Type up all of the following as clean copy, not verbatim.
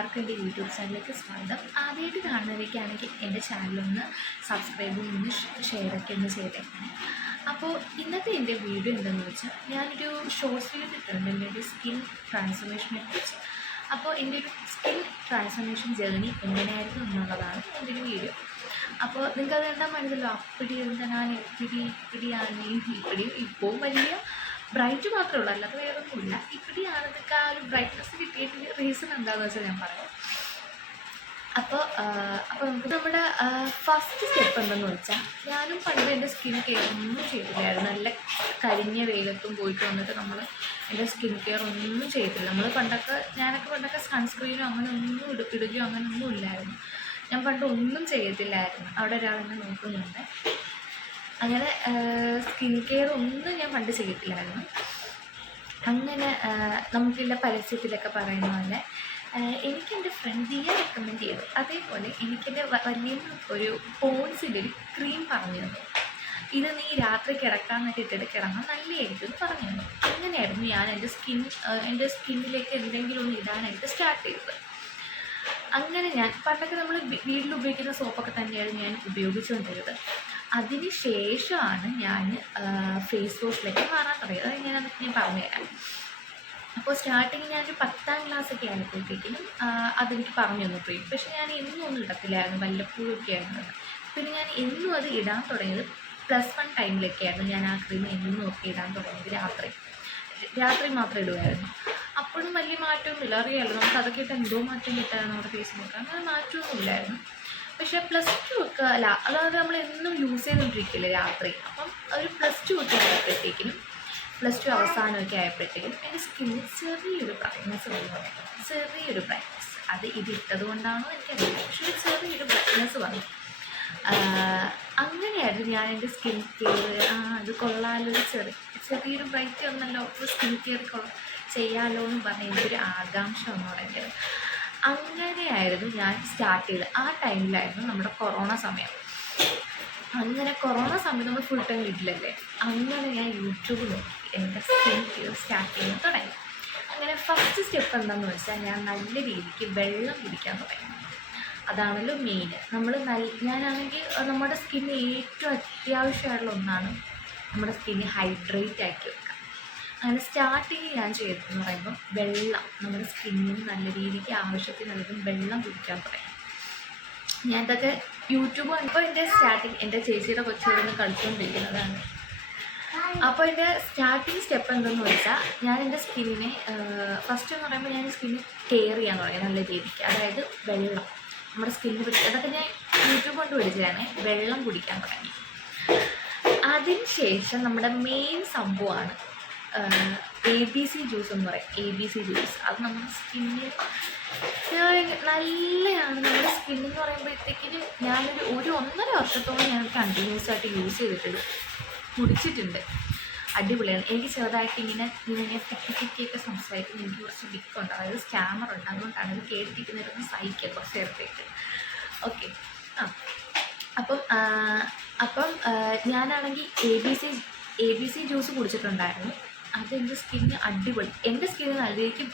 എല്ലാവർക്കും എൻ്റെ യൂട്യൂബ് ചാനലിലേക്ക് സ്വാഗതം. ആദ്യമായിട്ട് കാണുന്നവരൊക്കെയാണെങ്കിൽ എൻ്റെ ചാനലൊന്ന് സബ്സ്ക്രൈബ് ഒന്ന് ഷെയറൊക്കെ ഒന്ന് ചെയ്തേക്കണം. അപ്പോൾ ഇന്നത്തെ എൻ്റെ വീഡിയോ എന്തെന്ന് വെച്ചാൽ ഞാനൊരു ഷോർട്സ് വീഡിയോ ഇട്ടിട്ടുണ്ട് എൻ്റെ ഒരു സ്കിൻ ട്രാൻസ്ഫോർമേഷനെ കുറിച്ച്. അപ്പോൾ എൻ്റെ ഒരു സ്കിൻ ട്രാൻസ്ഫോർമേഷൻ ജേർണി എങ്ങനെയായിരുന്നു എന്നുള്ളതാണ് എൻ്റെ ഒരു വീഡിയോ. അപ്പോൾ നിങ്ങൾക്കത് കണ്ടാൽ മനസ്സിലോ അപ്പിടി എന്താണ് ഇപ്പിടിയാണ് ഇപ്പോൾ വലിയ ബ്രൈറ്റ് മാത്രമേ ഉള്ളൂ, അല്ലാതെ വേറൊന്നുമില്ല. ഇപ്പിടിയാണെന്നൊക്കെ ആ ഒരു ബ്രൈറ്റ്നസ് കിട്ടിയിട്ട് റീസൺ എന്താണെന്ന് വെച്ചാൽ ഞാൻ പറയാം. അപ്പോൾ നമുക്ക് നമ്മുടെ ഫസ്റ്റ് സ്റ്റെപ്പ് എന്തെന്ന് വെച്ചാൽ, ഞാനും പണ്ട് എൻ്റെ സ്കിൻ കെയർ ഒന്നും ചെയ്തില്ലായിരുന്നു. നല്ല കരിഞ്ഞ വെയിലത്തും പോയിട്ട് വന്നിട്ട് നമ്മൾ എൻ്റെ സ്കിൻ കെയർ ഒന്നും ചെയ്തില്ല. ഞാനൊക്കെ പണ്ടൊക്കെ സൺസ്ക്രീനോ അങ്ങനെ ഒന്നും ഇടുകയോ അങ്ങനെ ഒന്നും ഇല്ലായിരുന്നു. ഞാൻ പണ്ട് ഒന്നും ചെയ്യത്തില്ലായിരുന്നു. അവിടെ ഒരാളെന്നെ നോക്കുന്നുണ്ട്. അങ്ങനെ സ്കിൻ കെയർ ഒന്നും ഞാൻ പണ്ട് ചെയ്യത്തില്ലായിരുന്നു. അങ്ങനെ നമുക്കുള്ള പരസ്യത്തിലൊക്കെ പറയുന്ന പോലെ എനിക്കെൻ്റെ ഫ്രണ്ട് ദിയ റെക്കമെൻഡ് ചെയ്തു. അതേപോലെ എനിക്കെൻ്റെ വലിയ ഒരു പോൺസിൻ്റെ ഒരു ക്രീം പറഞ്ഞു തന്നു. ഇത് നീ രാത്രി കിടക്കാമെന്നൊക്കെ ഇട്ടിട്ട് കിടന്നാൽ നല്ലതായിരിക്കും എന്ന് പറഞ്ഞു തന്നു. അങ്ങനെയായിരുന്നു ഞാൻ എൻ്റെ സ്കിന്നിലേക്ക് എന്തെങ്കിലും ഒന്ന് ഇടാനായിട്ട് സ്റ്റാർട്ട് ചെയ്തത്. അങ്ങനെ ഞാൻ പണ്ടൊക്കെ നമ്മൾ വീട്ടിൽ ഉപയോഗിക്കുന്ന സോപ്പൊക്കെ തന്നെയാണ് ഞാൻ ഉപയോഗിച്ചുകൊണ്ടിരുന്നത്. അതിന് ശേഷമാണ് ഞാൻ ഫേസ് വാഷിലേക്ക് മാറാൻ തുടങ്ങിയത്. അതെങ്ങനെയാണെന്ന് ഞാൻ പറഞ്ഞുതരാം. അപ്പോൾ സ്റ്റാർട്ടിങ് ഞാനൊരു 10ാം ക്ലാസ്സൊക്കെ ആയപ്പോഴത്തേക്കിനും അതെനിക്ക് പറഞ്ഞു തന്നു ക്രീം. പക്ഷേ ഞാൻ എന്നും ഒന്നും ഇടത്തില്ലായിരുന്നു, വല്ലപ്പോഴൊക്കെ ആയിരുന്നു. പിന്നെ ഞാൻ എന്നും അത് ഇടാൻ തുടങ്ങിയത് +1 ടൈമിലൊക്കെയായിരുന്നു. ഞാൻ ആ ക്രീം എന്നും ഒക്കെ ഇടാൻ തുടങ്ങിയത് രാത്രി മാത്രം ഇടുമായിരുന്നു. അപ്പോഴും വലിയ മാറ്റമൊന്നുമില്ല. അറിയാമല്ലോ, നമുക്ക് അതൊക്കെ ഇട്ട് എന്തോ മാറ്റം കിട്ടാൻ നമ്മുടെ ഫേസ് നോക്കാൻ അങ്ങനെ മാറ്റമൊന്നുമില്ലായിരുന്നു. പക്ഷേ +2 ഒക്കെ അതായത് നമ്മൾ എന്നും യൂസ് ചെയ്തുകൊണ്ടിരിക്കില്ലേ രാത്രി. അപ്പം ഒരു +2 ഒക്കെ ആയപ്പോഴത്തേക്കിനും +2 അവസാനമൊക്കെ ആയപ്പോഴത്തേക്കും എൻ്റെ സ്കിന്നിൽ ചെറിയൊരു ബ്രൈറ്റ്നസ് വന്നു. ചെറിയൊരു ബ്രൈറ്റ്നസ് അത് ഇതിട്ടത് കൊണ്ടാണോ എനിക്കറിയില്ല, പക്ഷേ ചെറിയൊരു ബ്രൈറ്റ്നസ് വന്നു. അങ്ങനെയായിരുന്നു ഞാൻ എൻ്റെ സ്കിൻ കെയർ അത് കൊള്ളാലോ, ചെറിയൊരു ബ്രൈറ്റ് വന്നല്ലോ, സ്കിൻ കെയർ ചെയ്യാമല്ലോ എന്ന് പറഞ്ഞ് എനിക്കൊരു ആകാംക്ഷ വന്നു തുടങ്ങിയത്. അങ്ങനെയായിരുന്നു ഞാൻ സ്റ്റാർട്ട് ചെയ്തത്. ആ ടൈമിലായിരുന്നു നമ്മുടെ കൊറോണ സമയം. അങ്ങനെ കൊറോണ സമയത്ത് നമ്മൾ ഫുൾ ടൈം വീട്ടിലല്ലേ. അങ്ങനെ ഞാൻ യൂട്യൂബ് നോക്കി എൻ്റെ സ്കിൻ കെയർ സ്റ്റാർട്ട് ചെയ്യാൻ തുടങ്ങി. അങ്ങനെ ഫസ്റ്റ് സ്റ്റെപ്പ് എന്താണെന്ന് വെച്ചാൽ, ഞാൻ നല്ല രീതിക്ക് വെള്ളം കുടിക്കാൻ തുടങ്ങി. അതാണല്ലോ മെയിൻ. ഞാനാണെങ്കിൽ നമ്മുടെ സ്കിന്നിന് ഏറ്റവും അത്യാവശ്യമായിട്ടുള്ള ഒന്നാണ് നമ്മുടെ സ്കിന്ന് ഹൈഡ്രേറ്റ് ആക്കി വെക്കുക. അങ്ങനെ സ്റ്റാർട്ടിങ് ഞാൻ ചെയ്തതെന്ന് പറയുമ്പോൾ വെള്ളം നമ്മുടെ സ്കിന്നിന് നല്ല രീതിക്ക് ആവശ്യത്തിനധികം വെള്ളം കുടിക്കാൻ തുടങ്ങി. ഞാൻ ഇതൊക്കെ യൂട്യൂബ് കണ്ടപ്പോൾ എൻ്റെ ചേച്ചിയുടെ കൊച്ചുകൂടെ കളിച്ചുകൊണ്ടിരിക്കുന്നതാണ്. അപ്പോൾ എൻ്റെ സ്റ്റാർട്ടിങ് സ്റ്റെപ്പ് എന്തെന്ന് വെച്ചാൽ, ഞാൻ എൻ്റെ സ്കിന്നിനെ ഫസ്റ്റ് എന്ന് പറയുമ്പോൾ ഞാൻ സ്കിന്ന് കെയർ ചെയ്യാൻ തുടങ്ങി നല്ല രീതിക്ക്. അതായത് വെള്ളം നമ്മുടെ സ്കിന്നിന് പറ്റി അതൊക്കെ ഞാൻ യൂട്യൂബ് കൊണ്ട് പിടിച്ചതാണ്. വെള്ളം കുടിക്കാൻ തുടങ്ങി. അതിനുശേഷം നമ്മുടെ മെയിൻ സംഭവമാണ് ABC ജ്യൂസ് എന്ന് പറയും. ABC ജ്യൂസ് അത് നമ്മുടെ സ്കിന്നിൽ നല്ലതാണ്. നമ്മുടെ സ്കിന്നെന്ന് പറയുമ്പോഴത്തേക്കിനും ഞാനൊരു 1.5 വർഷത്തോളം ഞാൻ കണ്ടിന്യൂസ് ആയിട്ട് യൂസ് ചെയ്തിട്ടുണ്ട്, കുടിച്ചിട്ടുണ്ട്. അടിപൊളിയാണ്. എനിക്ക് ചെറുതായിട്ട് ഇങ്ങനെ ടിക്കൊക്കെ സംസാരിക്കുന്നത് എനിക്ക് കുറച്ച് ഡിക്കുണ്ട്, അതായത് സ്കാമർ ഉണ്ട്. അതുകൊണ്ടാണ് ഇത് കേട്ടിരിക്കുന്നവരൊന്ന് സഹിക്കുക കുറച്ച് നേരത്തേക്ക്. ഓക്കെ. അപ്പം ഞാനാണെങ്കിൽ ABC ജ്യൂസ് കുടിച്ചിട്ടുണ്ടായിരുന്നു. അതെൻ്റെ സ്കിന്നിന് അടിപൊളി. എൻ്റെ സ്കിന്നിന് നല്ല രീതിക്ക്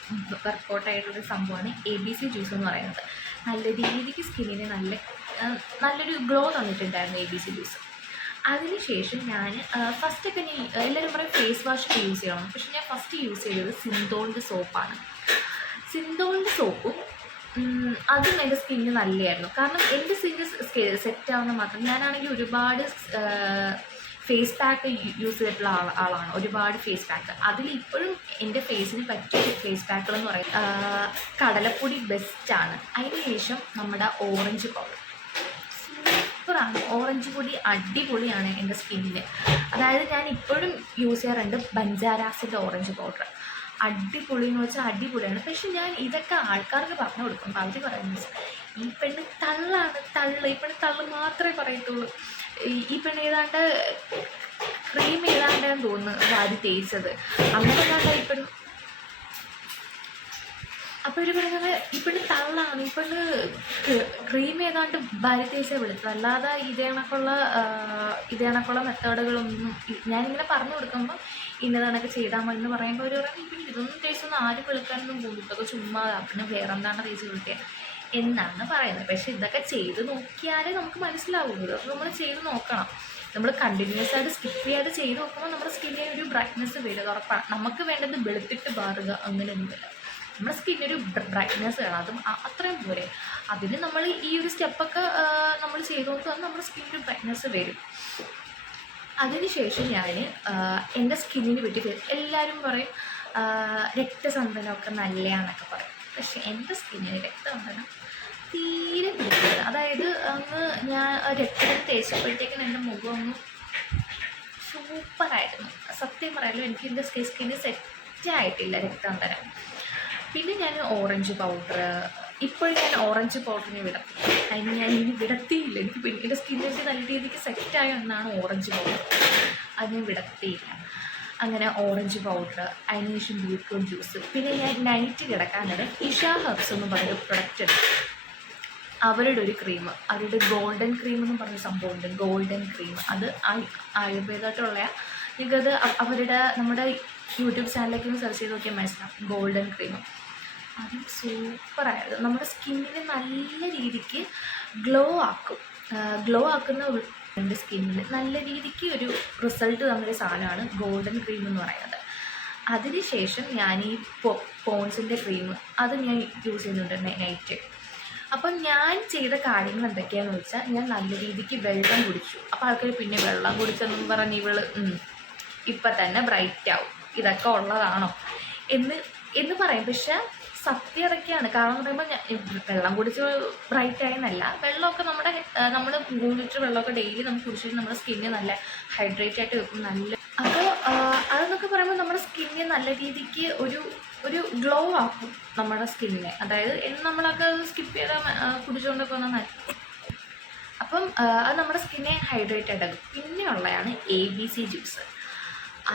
വർക്കൗട്ടായിട്ടുള്ളൊരു സംഭവമാണ് ABC ജ്യൂസ് എന്ന് പറയുന്നത്. നല്ല രീതിക്ക് സ്കിന്നിന് നല്ലൊരു ഗ്ലോ തന്നിട്ടുണ്ടായിരുന്നു ABC ജ്യൂസ്. അതിനുശേഷം ഞാൻ ഫസ്റ്റൊക്കെ എല്ലാവരും പറയും ഫേസ് വാഷൊക്കെ യൂസ് ചെയ്യണം. പക്ഷെ ഞാൻ ഫസ്റ്റ് യൂസ് ചെയ്തത് സിന്തോളിൻ്റെ സോപ്പാണ്. സിന്തോളിൻ്റെ സോപ്പും അതും എൻ്റെ സ്കിന്നിന് നല്ലതായിരുന്നു. കാരണം എൻ്റെ സ്കിന്ന് സെറ്റാവുന്ന മാത്രം. ഞാനാണെങ്കിൽ ഒരുപാട് ഫേസ് പാക്ക് യൂസ് ചെയ്തിട്ടുള്ള ആളാണ്. ഒരുപാട് ഫേസ് പാക്ക്. അതിലിപ്പോഴും എൻ്റെ ഫേസിന് പറ്റിയ ഫേസ് പാക്കുകൾ എന്ന് പറയുന്നത് കടലപ്പൊടി ബെസ്റ്റാണ്. അതിന് ശേഷം നമ്മുടെ ഓറഞ്ച് പൗഡർ സൂപ്പറാണ്. ഓറഞ്ച് പൊടി അടിപൊളിയാണ് എൻ്റെ സ്കിന്നിന്. അതായത് ഞാൻ ഇപ്പോഴും യൂസ് ചെയ്യാറുണ്ട് ബഞ്ചാരാസിൻ്റെ ഓറഞ്ച് പൗഡർ. അടിപൊളി എന്ന് വെച്ചാൽ അടിപൊളിയാണ്. പക്ഷെ ഞാൻ ഇതൊക്കെ ആൾക്കാർക്ക് പറഞ്ഞു കൊടുക്കുമ്പോൾ അവർ പറയുന്നത് വെച്ചാൽ ഈ പെണ്ണ് തള്ളാണ്, ഈ പെണ്ണ് തള്ളു മാത്രമേ പറയത്തുള്ളൂ. ഈ പെണ്ണ് ഏതാണ്ട് ക്രീം ഏതാണ്ടെന്ന് തോന്നുന്നു വാരി തേച്ചത്, അങ്ങനെ കണ്ട ഈ പെണ്ണ് അപ്പോൾ ഇവർ പറയുന്നത് ഇപ്പോഴും തള്ളാണ്, ഇപ്പോഴും ക്രീം ഏതാണ്ട് ഭാരതീയസേ വിളിച്ചത്, അല്ലാതെ ഇതേണക്കുള്ള മെത്തേഡുകളൊന്നും ഞാനിങ്ങനെ പറഞ്ഞു കൊടുക്കുമ്പോൾ ഇന്നതാണൊക്കെ ചെയ്താൽ മതി എന്ന് പറയുമ്പോൾ അവർ പറയുന്നത് ഇപ്പം ഇതൊന്നും തേച്ചൊന്നും ആരും വെളുക്കാനൊന്നും പോകും, ഇതൊക്കെ ചുമ്മാ പിന്നെ വേറെന്താണ് തേച്ച് വിളിക്കുക എന്നാണ് പറയുന്നത്. പക്ഷെ ഇതൊക്കെ ചെയ്ത് നോക്കിയാലേ നമുക്ക് മനസ്സിലാവുള്ളൂ. അപ്പോൾ നമ്മൾ ചെയ്ത് നോക്കണം. നമ്മൾ കണ്ടിന്യൂസ് ആയിട്ട് സ്കിപ്പ് ചെയ്യാതെ ചെയ്ത് നോക്കുമ്പോൾ നമ്മുടെ സ്കിന്നിന് ഒരു ബ്രൈറ്റ്നെസ് വരും, ഉറപ്പാണ്. നമുക്ക് വേണ്ടത് വെളുത്തിട്ട് മാറുക അങ്ങനെയൊന്നുമില്ല, നമ്മുടെ സ്കിന്നൊരു ബ്രൈറ്റ്നെസ് വേണം, അതും അത്രയും പോരെ. അതിന് നമ്മൾ ഈ ഒരു സ്റ്റെപ്പൊക്കെ നമ്മൾ ചെയ്ത് നോക്കുക, നമ്മുടെ സ്കിന്നിന് ബ്രൈറ്റ്നെസ് വരും. അതിനുശേഷം ഞാൻ എൻ്റെ സ്കിന്നിന് പറ്റി എല്ലാവരും പറയും രക്തസന്ധനമൊക്കെ നല്ലതാണെന്നൊക്കെ പറയും. പക്ഷേ എൻ്റെ സ്കിന്നിന് രക്തസന്ധനം തീരെ പിടിക്കില്ല. അതായത് അന്ന് ഞാൻ രക്തം തേച്ചപ്പോഴത്തേക്കും എൻ്റെ മുഖം ഒന്ന് സൂപ്പറായിരുന്നു. സത്യം പറയാമല്ലോ, എനിക്ക് എൻ്റെ സ്കിന്ന് സെറ്റായിട്ടില്ല രക്തസന്ധനം. പിന്നെ ഞാൻ ഓറഞ്ച് പൗഡർ, ഇപ്പോഴും ഞാൻ ഓറഞ്ച് പൗഡറിനെ വിടത്തി, അതിന് ഞാൻ ഇനി വിടത്തിയില്ല. എനിക്ക് എൻ്റെ സ്കിന്നിൻ്റെ നല്ല രീതിക്ക് സെറ്റായ ഒന്നാണ് ഓറഞ്ച് പൗഡർ, അതിന് വിടത്തിയില്ല. അങ്ങനെ ഓറഞ്ച് പൗഡർ, അതിനുശേഷം ബീറ്റ്റൂട്ട് ജ്യൂസ്. പിന്നെ ഞാൻ നൈറ്റ് കിടക്കാനത് ഇഷ ഹെർബ്സ് എന്ന് പറഞ്ഞൊരു പ്രൊഡക്റ്റ് ഉണ്ട്, അവരുടെ ഒരു ക്രീം, അവരുടെ ഗോൾഡൻ ക്രീം എന്ന് പറഞ്ഞ സംഭവമുണ്ട്, ഗോൾഡൻ ക്രീം. അത് ആയുർവേദമായിട്ടുള്ള, നിങ്ങൾക്കത് അവരുടെ നമ്മുടെ യൂട്യൂബ് ചാനലിലേക്ക് ഒന്ന് സെർച്ച് ചെയ്ത് നോക്കിയാൽ മനസ്സിലാവും. ഗോൾഡൻ ക്രീം അത് സൂപ്പറായിരുന്നു, നമ്മുടെ സ്കിന്നിനെ നല്ല രീതിക്ക് ഗ്ലോ ആക്കും. ഗ്ലോ ആക്കുന്ന എൻ്റെ സ്കിന്നിന് നല്ല രീതിക്ക് ഒരു റിസൾട്ട് തന്നൊരു സാധനമാണ് ഗോൾഡൻ ക്രീം എന്ന് പറയുന്നത്. അതിനുശേഷം ഞാൻ ഈ പോൺസിൻ്റെ ക്രീം അത് ഞാൻ യൂസ് ചെയ്യുന്നുണ്ട് നൈറ്റ്. അപ്പം ഞാൻ ചെയ്ത കാര്യങ്ങൾ എന്തൊക്കെയാണെന്ന് വെച്ചാൽ, ഞാൻ നല്ല രീതിക്ക് വെള്ളം കുടിച്ചു. അപ്പോൾ ആൾക്കാർ പിന്നെ വെള്ളം കുടിച്ചെന്നും പറഞ്ഞ് ഇപ്പം തന്നെ ബ്രൈറ്റ് ആവും, ഇതൊക്കെ ഉള്ളതാണോ എന്ന് പറയും. പക്ഷേ സത്യം അതൊക്കെയാണ്. കാരണം എന്ന് പറയുമ്പോൾ വെള്ളം കുടിച്ച് ബ്രൈറ്റ് ആയെന്നല്ല, വെള്ളമൊക്കെ നമ്മൾ 3 ലിറ്റർ വെള്ളമൊക്കെ ഡെയിലി നമുക്ക് കുടിച്ചിട്ട് നമ്മുടെ സ്കിന്നെ നല്ല ഹൈഡ്രേറ്റ് ആയിട്ട് വെക്കും. അപ്പോൾ അതെന്നൊക്കെ പറയുമ്പോൾ നമ്മുടെ സ്കിന്നെ നല്ല രീതിക്ക് ഒരു ഗ്ലോ ആക്കും നമ്മുടെ സ്കിന്നിനെ. അതായത് നമ്മളൊക്കെ സ്കിപ്പ് ചെയ്താൽ കുടിച്ചുകൊണ്ടൊക്കെ വന്നാൽ അപ്പം അത് നമ്മുടെ സ്കിന്നെ ഹൈഡ്രേറ്റ് ആയിട്ടാക്കും. പിന്നെയുള്ളതാണ് ABC ജ്യൂസ്,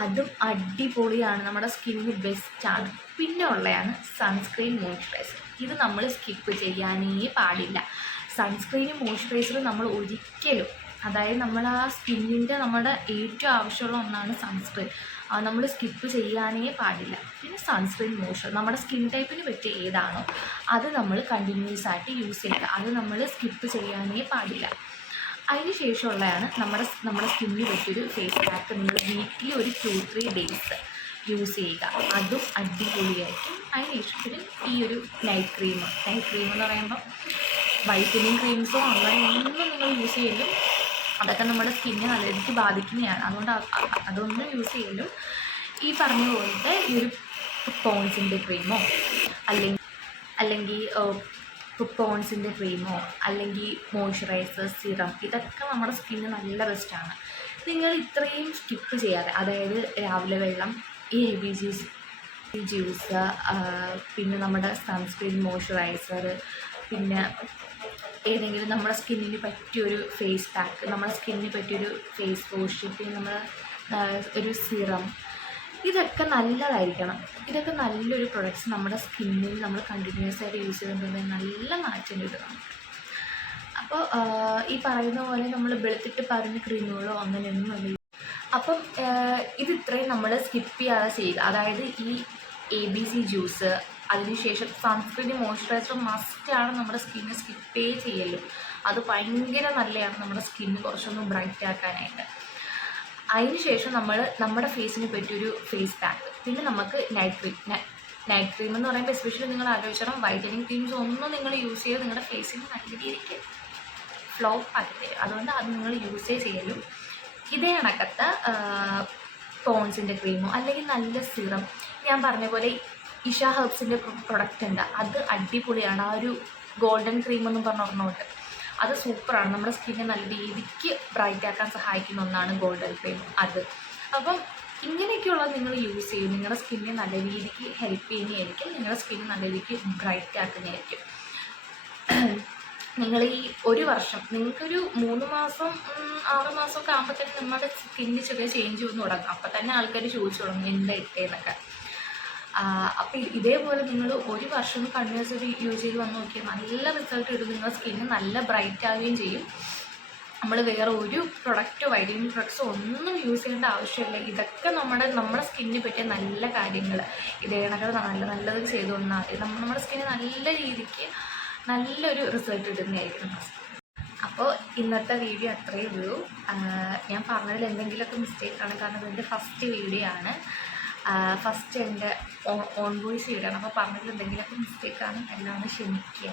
അതും അടിപൊളിയാണ്, നമ്മുടെ സ്കിന്നിന് ബെസ്റ്റാണ്. പിന്നെ ഉള്ളതാണ് സൺസ്ക്രീൻ മോയ്സ്ചറൈസർ. ഇത് നമ്മൾ സ്കിപ്പ് ചെയ്യാനേ പാടില്ല. സൺസ്ക്രീനും മോയ്സ്ചറൈസറും നമ്മൾ ഒരിക്കലും, അതായത് നമ്മൾ ആ സ്കിന്നിൻ്റെ നമ്മുടെ ഏറ്റവും ആവശ്യമുള്ള ഒന്നാണ് സൺസ്ക്രീൻ, നമ്മൾ സ്കിപ്പ് ചെയ്യാനേ പാടില്ല. പിന്നെ സൺസ്ക്രീൻ മോയ്സ്ചർ നമ്മുടെ സ്കിൻ ടൈപ്പിന് പറ്റിയ ഏതാണോ അത് നമ്മൾ കണ്ടിന്യൂസ് ആയിട്ട് യൂസ് ചെയ്യുക, അത് നമ്മൾ സ്കിപ്പ് ചെയ്യാനേ പാടില്ല. അതിന് ശേഷമുള്ളതാണ് നമ്മുടെ സ്കിന്നിന് പറ്റിയൊരു ഫേസ് പാക്ക്. നിങ്ങൾ വീക്കിലി ഒരു 2-3 ഡേയ്സ് യൂസ് ചെയ്യുക, അതും അടിപൊളിയായിരിക്കും. അതിന് ശേഷത്തിന് ഈ ഒരു നൈറ്റ് ക്രീം എന്ന് പറയുമ്പം വൈറ്റമിൻ ക്രീംസോ അങ്ങനെ ഒന്നും നിങ്ങൾ യൂസ് ചെയ്യലും, അതൊക്കെ നമ്മുടെ സ്കിന്നെ നല്ല രീതിക്ക് ബാധിക്കുന്നതാണ്. അതുകൊണ്ട് അതൊന്നും യൂസ് ചെയ്യലും ഈ പറഞ്ഞ പോലത്തെ ഈ ഒരു പോൺസിൻ്റെ ക്രീമോ അല്ലെങ്കിൽ പോൺസിൻ്റെ ക്രീമോ അല്ലെങ്കിൽ മോയ്സ്ചറൈസർ, സിറം, ഇതൊക്കെ നമ്മുടെ സ്കിന്നിന് നല്ല ബെസ്റ്റാണ്. നിങ്ങൾ ഇത്രയും സ്കിപ്പ് ചെയ്യാതെ, അതായത് രാവിലെ വെള്ളം, ഈ ABC ജ്യൂസ്, പിന്നെ നമ്മുടെ സൺസ്ക്രീൻ, മോയ്സ്ചറൈസർ, പിന്നെ ഏതെങ്കിലും നമ്മുടെ സ്കിന്നിന് പറ്റിയൊരു ഫേസ് പാക്ക്, നമ്മുടെ സ്കിന്നിന് പറ്റിയൊരു ഫേസ് വാഷ്, പിന്നെ നമ്മൾ ഒരു സിറം, ഇതൊക്കെ നല്ലതായിരിക്കണം. ഇതൊക്കെ നല്ലൊരു പ്രൊഡക്ട്സ് നമ്മുടെ സ്കിന്നിൽ നമ്മൾ കണ്ടിന്യൂസ് ആയിട്ട് യൂസ് ചെയ്തിട്ടുണ്ടെങ്കിൽ നല്ല മാറ്റം കിട്ടും. അപ്പോൾ ഈ പറയുന്ന പോലെ നമ്മൾ വെളുത്തിട്ട് പറഞ്ഞ ക്രീമുകളോ അങ്ങനെയൊന്നും അല്ല. അപ്പം ഇത് ഇത്രയും നമ്മൾ സ്കിപ്പ് ചെയ്യാതെ ചെയ്യുക. അതായത് ഈ ABC ജ്യൂസ്, അതിനുശേഷം സൺസ്ക്രീനും മോയ്സ്ചറൈസറും മസ്റ്റാണ് നമ്മുടെ സ്കിന്ന് സ്കിപ്പേ ചെയ്യലും. അത് ഭയങ്കര നല്ലതാണ് നമ്മുടെ സ്കിന്ന് കുറച്ചൊന്നും ബ്രൈറ്റ് ആക്കാനായിട്ട്. അതിനുശേഷം നമ്മുടെ ഫേസിന് പറ്റിയൊരു ഫേസ് പാക്ക്. പിന്നെ നമുക്ക് നൈറ്റ് ക്രീം എന്ന് പറയുമ്പോൾ എസ്പെഷ്യലി നിങ്ങൾ ആലോചിക്കണം, വൈറ്റനിങ് ക്രീംസ് ഒന്നും നിങ്ങൾ യൂസ് ചെയ്ത് നിങ്ങളുടെ ഫേസിന് നല്ല രീതിക്ക് ഫ്ലോ ആക്കി തരും. അതുകൊണ്ട് അത് നിങ്ങൾ യൂസേ ചെയ്യലും. ഇതേ കണക്കത്തെ പോൺസിൻ്റെ ക്രീമോ അല്ലെങ്കിൽ നല്ല സിറം, ഞാൻ പറഞ്ഞ പോലെ ഇഷ ഹെർബ്സിൻ്റെ പ്രൊഡക്റ്റ് ഉണ്ട്, അത് അടിപൊളിയാണ്. ആ ഒരു ഗോൾഡൻ ക്രീം എന്ന് പറഞ്ഞ ഒരെണ്ണമുണ്ട്, അത് സൂപ്പറാണ്. നമ്മുടെ സ്കിന്നെ നല്ല രീതിക്ക് ബ്രൈറ്റ് ആക്കാൻ സഹായിക്കുന്ന ഒന്നാണ് ഗോൾഡൻ ക്രീം അത്. അപ്പം ഇങ്ങനെയൊക്കെയുള്ളത് നിങ്ങൾ യൂസ് ചെയ്യും, നിങ്ങളുടെ സ്കിന്നെ നല്ല രീതിക്ക് ഹെൽപ്പ് ചെയ്യുന്നതായിരിക്കും, നിങ്ങളുടെ സ്കിന്ന് നല്ല രീതിക്ക് ബ്രൈറ്റ് ആക്കുന്നതായിരിക്കും. നിങ്ങൾ ഈ ഒരു വർഷം, നിങ്ങൾക്കൊരു 3 മാസം 6 മാസമൊക്കെ ആകുമ്പോഴത്തേക്കും നമ്മുടെ സ്കിന്നിൽ ചെറിയ ചേഞ്ച് വന്ന് തുടങ്ങും. അപ്പം തന്നെ ആൾക്കാർ ചോദിച്ചു തുടങ്ങും എന്താ ഇട്ടേന്നൊക്കെ. അപ്പോൾ ഇതേപോലെ നിങ്ങൾ ഒരു വർഷം കണ്ടിന്യൂസ് യൂസ് ചെയ്ത് വന്ന് നോക്കിയാൽ നല്ല റിസൾട്ട് കിട്ടും. നിങ്ങളുടെ സ്കിന്ന് നല്ല ബ്രൈറ്റ് ആവുകയും ചെയ്യും. നമ്മൾ വേറെ ഒരു പ്രൊഡക്റ്റോ വൈറ്റമിൻ പ്രൊഡക്ട്സോ ഒന്നും യൂസ് ചെയ്യേണ്ട ആവശ്യമില്ല. ഇതൊക്കെ നമ്മുടെ സ്കിന്നിന് പറ്റിയ നല്ല കാര്യങ്ങൾ ഇതേ കണക്ക് നല്ലത് ചെയ്തുകൊണ്ടാൽ മതി. നമ്മുടെ സ്കിന്ന് നല്ല രീതിക്ക് നല്ലൊരു റിസൾട്ട് കിട്ടുന്നതായിരിക്കും. അപ്പോൾ ഇന്നത്തെ വീഡിയോ അത്രയേ ഉള്ളൂ. ഞാൻ പറഞ്ഞതിൽ എന്തെങ്കിലുമൊക്കെ മിസ്റ്റേക്കാണ്, കാരണം ഇതിൻ്റെ ഫസ്റ്റ് വീഡിയോ ആണ്, ഫസ്റ്റ് എൻ്റെ ഓൺ വോയിസ് വീഡിയോ ആണ്. അപ്പോൾ പറഞ്ഞതിൽ എന്തെങ്കിലുമൊക്കെ മിസ്റ്റേക്കാണ്, എല്ലാം ഒന്ന് ക്ഷമിക്കുക.